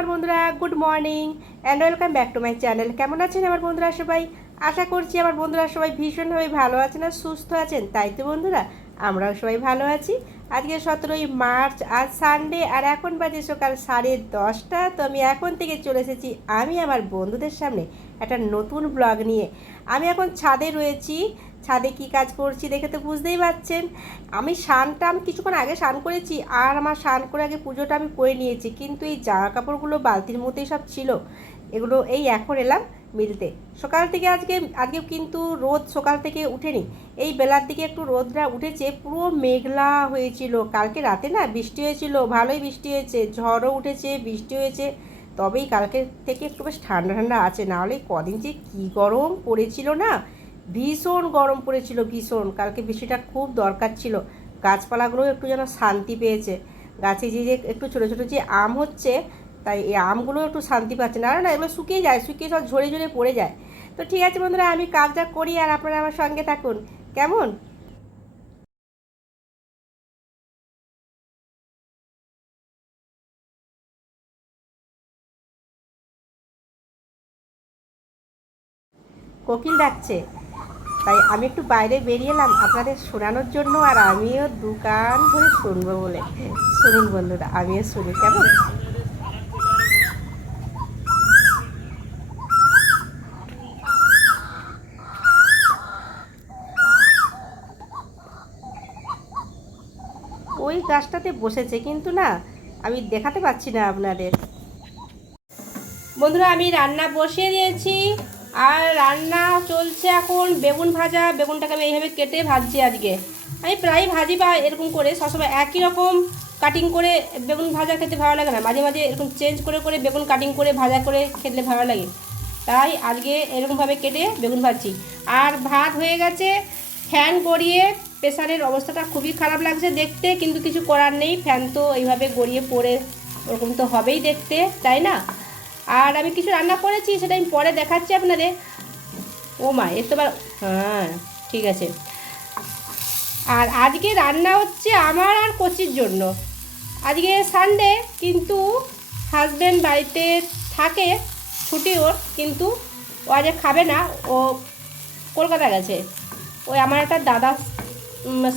আমার বন্ধুরা good morning and welcome back to my channel কেমন আছেন আমার বন্ধুরা সবাই? আশা করছি আমার বন্ধুরা সবাই ভীষণভাবে ভালো আছেন আর সুস্থ আছেন। তাই তো বন্ধুরা, আমরাও সবাই ভালো আছি। আজকে সতেরোই মার্চ, আজ সানডে আর এখন বাজে সকাল সাড়ে দশটা। তো আমি এখন থেকে চলে এসেছি আমি আমার বন্ধুদের সামনে একটা নতুন ব্লগ নিয়ে। আমি এখন ছাদে রয়েছি ছাদে কি কাজ করছি দেখে তো বুঝতেই পারছেন। আমি আমি কিছুক্ষণ আগে স্নান করেছি আর আমার স্নান করে আগে পুজোটা আমি করে নিয়েছি। কিন্তু এই জামা কাপড়গুলো বালতির মধ্যেই সব ছিল। এগুলো এই এখন এলাম মিলতে। সকাল থেকে আজকে আজকে কিন্তু রোদ সকাল থেকে উঠেনি। এই বেলার দিকে একটু রোদটা উঠেছে, পুরো মেঘলা হয়েছিল। কালকে রাতে না বৃষ্টি হয়েছিল, ভালোই বৃষ্টি হয়েছে, ঝড়ও উঠেছে, বৃষ্টি হয়েছে। তবেই কালকে থেকে একটু বেশ ঠান্ডা ঠান্ডা আছে। নাহলে কদিন যে কী গরম পড়েছিল না। ভীষণ গরম পড়েছিল, ভীষণ। কালকে বৃষ্টিটা খুব দরকার ছিল। গাছপালাগুলো একটু যেন শান্তি পেয়েছে। গাছে যে যে একটু ছোটো ছোটো যে আম হচ্ছে, তাই এই আমগুলো একটু শান্তি পাচ্ছে না না, এগুলো শুকিয়ে যায়, শুকিয়ে সব ঝরে ঝরে পড়ে যায়। তো ঠিক আছে বন্ধুরা, আমি কাজটা করি আর আপনারা আমার সঙ্গে থাকুন। কেমন? কোকিল ডাকছে। তাই আমি একটু বাইরে বেরিয়ে এলাম। আপনাদের শোনানোর জন্য আর আমিও দোকান ধরে শুনব বলে। শুনুন বন্ধুরা, আমিও শুনি, কেমন? ওই গাছটাতে বসেছে কিন্তু না, আমি দেখাতে পাচ্ছি না আপনাদের। বন্ধুরা, আমি রান্না বসিয়ে দিয়েছি। আর রান্না চলছে এখন বেগুন ভাজা, বেগুনটাকে আমি এইভাবে কেটে ভাজছি আজকে। আমি প্রায় ভাজি বা এরকম করে সবসময় একই রকম কাটিং করে বেগুন ভাজা খেতে ভালো লাগে না। মাঝে মাঝে এরকম চেঞ্জ করে করে বেগুন কাটিং করে, ভাজা করে খেতে ভালো লাগে। তাই আজকে এরকমভাবে কেটে বেগুন ভাজছি। আর ভাত হয়ে গেছে। ফ্যান গড়িয়ে প্রেশারের অবস্থাটা খুবই খারাপ লাগছে দেখতে, কিন্তু কিছু করার নেই। ফ্যান তো এইভাবে গড়িয়ে পড়ে, ওরকম তো হবেই দেখতে, তাই না? আর আমি কিছু রান্না করেছি, সেটা আমি পরে দেখাচ্ছি আপনাদের। ও মা এর তো হ্যাঁ ঠিক আছে। আর আজকে রান্না হচ্ছে আমার আর কচির জন্য। আজকে সানডে কিন্তু হাজব্যান্ড বাড়িতে থাকে, ছুটি ওর, কিন্তু ও আজকে খাবে না। ও কলকাতা গেছে। ওই আমার একটা দাদা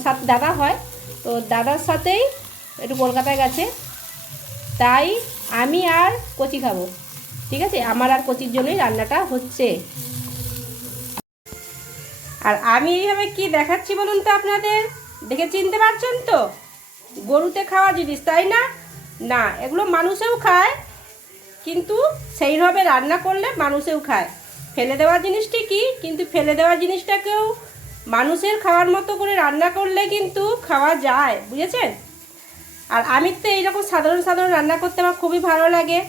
সাথে, দাদা হয়। তো দাদার সাথেই একটু কলকাতায় গেছে। তাই আমি আর কচি খাব। ঠিক আছে? আমার আর কচির জন্যই রান্নাটা হচ্ছে। আর আমি এইভাবে কি দেখাচ্ছি বলুন তো আপনাদের? দেখে চিনতে পারছেন তো? গরুতে খাওয়া জিনিস, তাই না? না, এগুলো মানুষেও খায়, কিন্তু সেইভাবে রান্না করলে মানুষেও খায়। ফেলে দেওয়া জিনিস ঠিকই কিন্তু ফেলে দেওয়া জিনিসটাকেও মানুষের খাওয়ার মতো করে রান্না করলে কিন্তু খাওয়া যায়, বুঝেছেন? আর আমি তো এইরকম সাধারণ সাধারণ রান্না করতে আমার খুবই ভালো লাগে।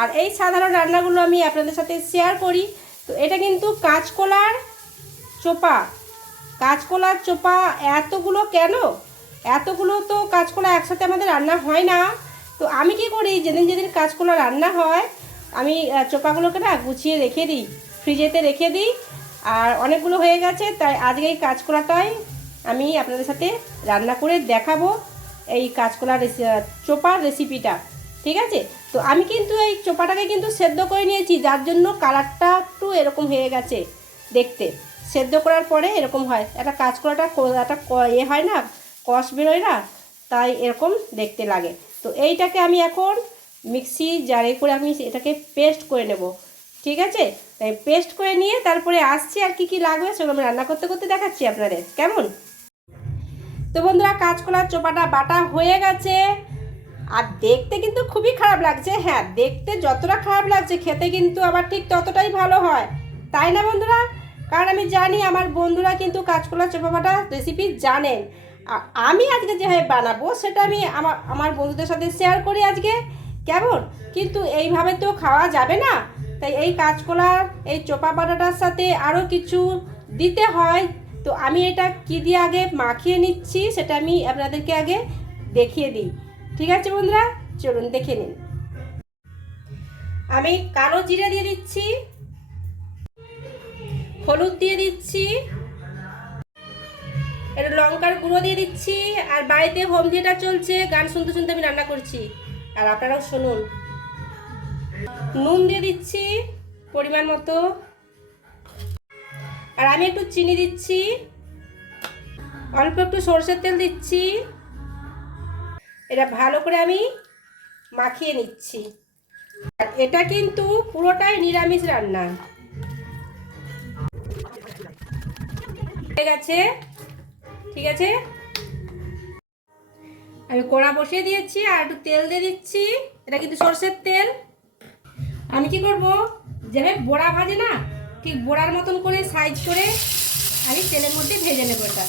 আর এই সাধারণ রান্নাগুলো আমি আপনাদের সাথে শেয়ার করি। তো এটা কিন্তু কাঁচকলার চোপা। কাঁচকলার চোপা এতগুলো কেন? এতগুলো তো কাঁচকলা একসাথে আমাদের রান্না হয় না। তো আমি কি করি? যেদিন যেদিন কাঁচকলা রান্না হয়, আমি চোপাগুলোকে না গুছিয়ে রেখে দিই, ফ্রিজেতে রেখে দিই। আর অনেকগুলো হয়ে গেছে, তাই আজকে এই কাঁচকলাটাই আমি আপনাদের সাথে রান্না করে দেখাবো এই কাঁচকলার চোপার রেসিপিটা ঠিক আছে? তো আমি কিন্তু এই চোপাটাকে কিন্তু সেদ্ধ করে নিয়েছি, যার জন্য কালারটা একটু এরকম হয়ে গেছে দেখতে। সেদ্ধ করার পরে এরকম হয়। একটা কাঁচকলাটা কো- একটা এ হয় না, কষ বেরোয় না, তাই এরকম দেখতে লাগে। তো এইটাকে আমি এখন মিক্সি জারে করে আমি এটাকে পেস্ট করে নেব। ঠিক আছে? তাই পেস্ট করে নিয়ে তারপরে আসছি আর কি কি লাগবে সেগুলো আমি রান্না করতে করতে দেখাচ্ছি আপনাদের। কেমন? তো বন্ধুরা, কাঁচকলার চোপাটা বাটা হয়ে গেছে। আর দেখতে কিন্তু খুবই খারাপ লাগছে হ্যাঁ দেখতে যতটা খারাপ লাগছে, খেতে কিন্তু আবার ঠিক ততটাই ভালো হয়। তাই না বন্ধুরা? কারণ আমি জানি আমার বন্ধুরা কিন্তু কাঁচকলা চোপা বাটা রেসিপি জানেন আর আমি আজকে যেভাবে বানাবো, সেটা আমি আমার আমার বন্ধুদের সাথে শেয়ার করি আজকে। কেমন? কিন্তু এইভাবে তো খাওয়া যাবে না। তাই এই কাঁচকলার এই চোপা বাটাটার সাথে আরও কিছু দিতে হয়। তো আমি এটা কি দিয়ে আগে মাখিয়ে নিচ্ছি, সেটা আমি আপনাদেরকে আগে দেখিয়ে দিই। ঠিক আছে বন্ধুরা? চলুন দেখে নিন। আমি কালো জিরা দিয়ে দিচ্ছি, হলুদ দিয়ে দিচ্ছি একটু লঙ্কার গুঁড়ো দিয়ে দিচ্ছি, আর বাড়িতে হোম থিয়েটার চলছে, গান শুনতে শুনতে আমি রান্না করছি। আর আপনারাও শুনুন। নুন দিয়ে দিচ্ছি পরিমাণ মতো। আর আমি একটু চিনি দিচ্ছি, অল্প একটু সরষের তেল দিচ্ছি। এটা ভালো করে আমি মাখিয়ে নিচ্ছি। এটা কিন্তু পুরোটাই নিরামিষ রান্না। হয়ে গেছে। ঠিক আছে? আমি কড়া বসিয়ে দিয়েছি আর একটু তেল দিয়ে দিচ্ছি। এটা কিন্তু সর্ষের তেল। আমি কি করব? যেভাবে বড়া ভাজে না, ঠিক বড়ার মতন করে সাইজ করে আমি তেলের মধ্যে ভেজে নেব এটা।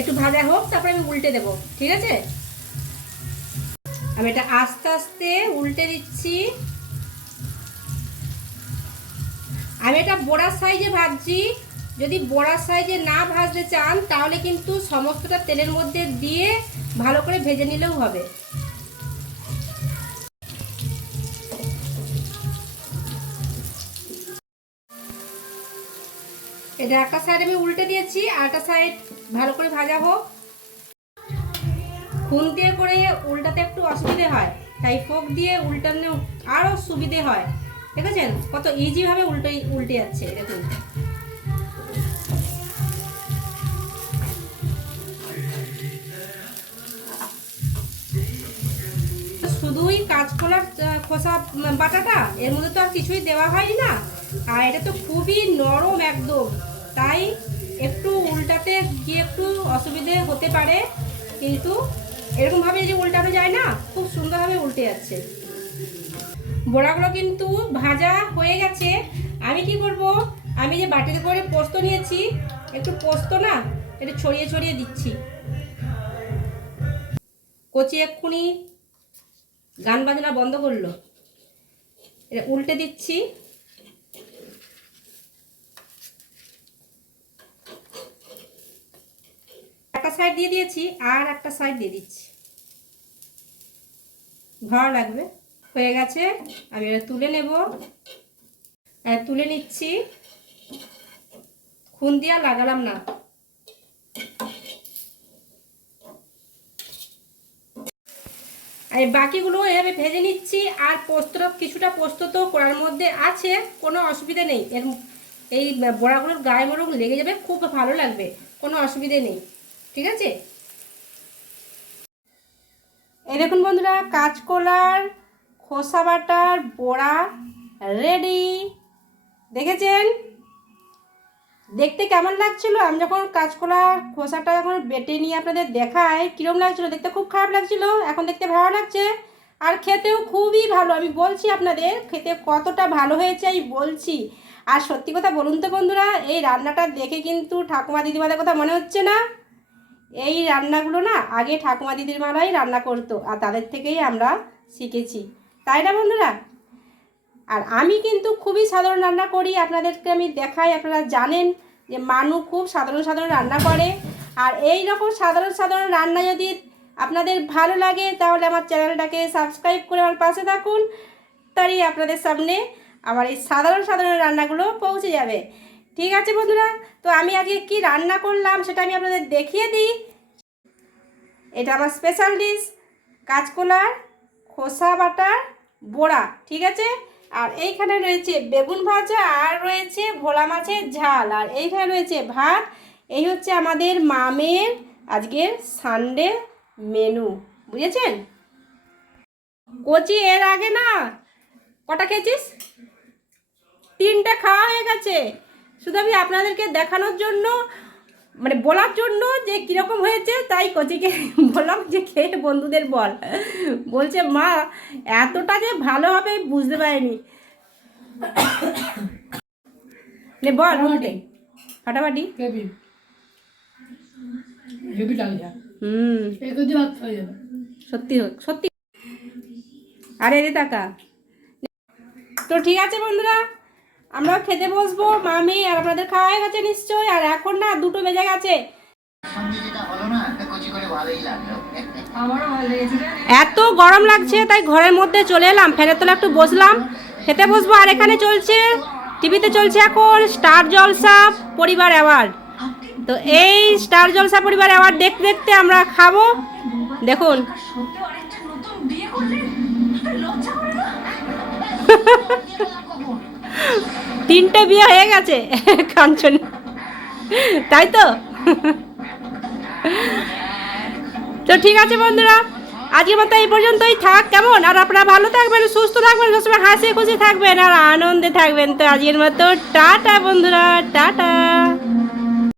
একটু ভাজা হোক, তারপরে আমি উল্টে দেব, ঠিক আছে? আমি এটা আস্তে আস্তে উল্টে দিচ্ছি। আমি এটা বড়া সাইজে ভাজছি। যদি বড়া সাইজে না ভাজতে চান, তাহলে কিন্তু সমস্তটা তেলের মধ্যে দিয়ে ভালো করে ভেজে নিলেও হবে। এটা একটা সাইড আমি উল্টে দিয়েছি, আর একটা সাইড ভালো করে ভাজা হোক। খুন দিয়ে করে উল্টাতে একটু অসুবিধে হয়, তাই ফোক দিয়ে উল্টানো আরও সুবিধে হয়। দেখেছেন? কত ইজিভাবে উল্টে উল্টে যাচ্ছে দেখুন শুধুই কাঁচকলার খোসা বাটাটা, এর মধ্যে তো আর কিছুই দেওয়া হয়নি না। আর এটা তো খুবই নরম একদম। তাই একটু উল্টাতে গিয়ে একটু অসুবিধে হতে পারে, কিন্তু এরকমভাবে যে উল্টানো যায় না, খুব সুন্দরভাবে উল্টে যাচ্ছে। বড়াগুলো কিন্তু ভাজা হয়ে গেছে। আমি কি করব? আমি যে বাটিতে করে পোস্ত নিয়েছি, একটু পোস্ত না, এটা ছড়িয়ে ছড়িয়ে দিচ্ছি। কচি এক্ষুনি গান বাজনা বন্ধ করল। এটা উল্টে দিচ্ছি। সাইড দিয়ে দিয়েছি, আর একটা সাইড দিয়ে দিচ্ছি। ভালো লাগবে, হয়ে গেছে। আমি এটা তুলে নেব। তুলে নিচ্ছি। খুন দিয়া লাগালাম না। আর বাকিগুলো এভাবে ভেজে নিচ্ছি, আর পোস্ত কিছুটা পোস্ত তো কড়ার মধ্যে আছে, কোনো অসুবিধা নেই। এর এই বড়াগুলোর গায়ে মোড়ক লেগে যাবে, খুব ভালো লাগবে, কোনো অসুবিধে নেই। ঠিক আছে? এই দেখুন বন্ধুরা, কাঁচকলার খোসা বাটার বড়া রেডি দেখেছেন? দেখতে কেমন লাগছিল? আমি যখন কাঁচকলার খোসাটা যখন বেটে নিয়ে আপনাদের দেখাই কীরকম লাগছিল? দেখতে খুব খারাপ লাগছিল, এখন দেখতে ভালো লাগছে। আর খেতেও খুবই ভালো, আমি বলছি আপনাদের, খেতে কতটা ভালো হয়েছে আমি বলছি। আর সত্যি কথা বলুন তো বন্ধুরা, এই রান্নাটা দেখে কিন্তু ঠাকুমা দিদিমাদের কথা মনে হচ্ছে না। এই রান্নাগুলো না আগে ঠাকুমা দিদিমারাই রান্না করতো আর তাদের থেকেই আমরা শিখেছি। তাই না বন্ধুরা? আর আমি কিন্তু খুবই সাধারণ রান্না করি। আপনাদেরকে আমি দেখাই, আপনারা জানেন যে মানু খুব সাধারণ সাধারণ রান্না করে। আর এই রকম সাধারণ সাধারণ রান্না যদি আপনাদের ভালো লাগে, তাহলে আমার চ্যানেলটাকে সাবস্ক্রাইব করে আমার পাশে থাকুন। তারই আপনাদের সামনে আমার এই সাধারণ সাধারণ রান্নাগুলো পৌঁছে যাবে। ঠিক আছে বন্ধুরা, তো আমি আজকে কি রান্না করলাম সেটা আমি আপনাদের দেখিয়ে দিই। এটা আমার স্পেশাল ডিশ কাঁচকলার খোসা বাটার বড়া, ঠিক আছে? আর এইখানে রয়েছে বেগুন ভাজা, আর রয়েছে ভোলা মাছের ঝাল, আর এইখানে রয়েছে ভাত। এই হচ্ছে আমাদের মামের আজকের সানডে মেনু বুঝেছেন? কচি এর আগে না, কটা খেয়েছিস? তিনটে খাওয়া হয়ে গেছে। শুধু আমি আপনাদেরকে দেখানোর জন্য মানে বলার জন্য যে কীরকম হয়েছে তাই কচিকে বললাম যে খেয়ে বন্ধুদের বল। বলছে মা এতটা যে ভালো হবে বুঝতে পারিনি। বল ফাটাফাটি। হুম। সত্যি হোক সত্যি। আরে রে টাকা। তো ঠিক আছে বন্ধুরা? আমরাও খেতে বসবো মামি আর আপনাদের খাওয়া হয়ে গেছে নিশ্চয়ই আর এখন না দুটো বেজে গেছে। এত গরম লাগছে তাই ঘরের মধ্যে চলে এলাম ফ্যানের তলা একটু বসলাম খেতে বসবো আর এখানে চলছে টিভিতে চলছে এখন স্টার জলসা পরিবার অ্যাওয়ার্ড। তো এই স্টার জলসা পরিবার অ্যাওয়ার্ড দেখতে দেখতে আমরা খাব দেখুন। তিনটে বিয়ে হয়ে গেছে, কাঞ্চন। তাই তো? তো ঠিক আছে বন্ধুরা, আজকের মতো এই পর্যন্তই থাক, কেমন? আর আপনারা ভালো থাকবেন, সুস্থ থাকবেন, সবসময় হাসি খুশি থাকবেন আর আনন্দে থাকবেন। তো আজকের মতো টাটা বন্ধুরা, টাটা।